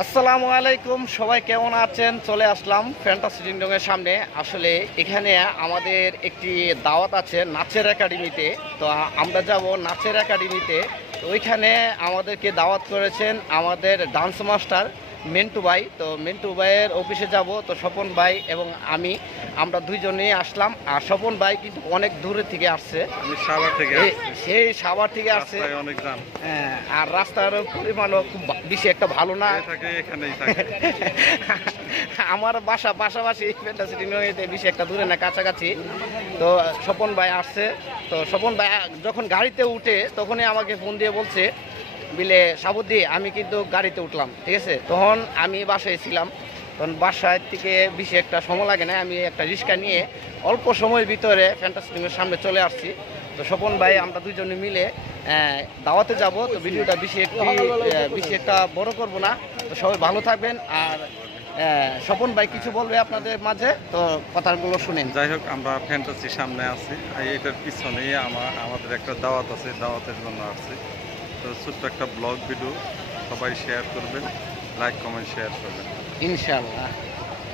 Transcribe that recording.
আসসালামু আলাইকুম, সবাই কেমন আছেন? চলে আসলাম ফ্যান্টাসি কিংডমের সামনে। আসলে এখানে আমাদের একটি দাওয়াত আছে নাচের একাডেমিতে। তো আমরা যাব নাচের একাডেমিতে। তো ওইখানে আমাদেরকে দাওয়াত করেছেন আমাদের ডান্স মাস্টার মিন্টু ভাই। তো মিন্টু ভাইয়ের অফিসে যাব। তো স্বপন ভাই এবং আমরা দুইজনেই আসলাম। আর স্বপন ভাই কিন্তু অনেক দূরে থেকে আসছে। আমি সাভার থেকে আসছি। সেই সাভার থেকে আসছে। রাস্তায় অনেক জ্যাম। হ্যাঁ, আর রাস্তার পরিমাণও খুব বেশি একটা ভালো না। থাকে এখানেই থাকে। আমার বাসা পাশাপাশি ফ্যান্টাসি কিংডমে বেশি একটা দূরে না, কাছাকাছি। তো স্বপন ভাই আসছে। তো স্বপন ভাই যখন গাড়িতে উঠে তখনই আমাকে ফোন দিয়ে বলছে, বিলে সাবুদ্দি আমি কিন্তু গাড়িতে উঠলাম, ঠিক আছে। তখন আমি বাসায় ছিলাম। তখন বাসায় থেকে বেশি একটা সময় লাগে না, আমি একটা রিক্সা নিয়ে অল্প সময়ের ভিতরে ফ্যান্টাসি কিংডমের সামনে চলে আসছি। তো স্বপন ভাই আমরা দুজনে মিলে দাওয়াতে যাব। তো ভিডিওটা বেশি একটা বড় করব না। তো সবাই ভালো থাকবেন। আর স্বপন ভাই কিছু বলবে আপনাদের মাঝে, তো কথাগুলো শুনেন। যাই হোক, আমরা ফ্যান্টাসির সামনে আছি। আর এটার পিছনেই আমাদের একটা দাওয়াত আছে, দাওয়াতের জন্য আসছি। তো ছোট্ট একটা ব্লগ ভিডিও, সবাই শেয়ার করবেন, লাইক কমেন্ট শেয়ার করবেন ইনশাআল্লাহ।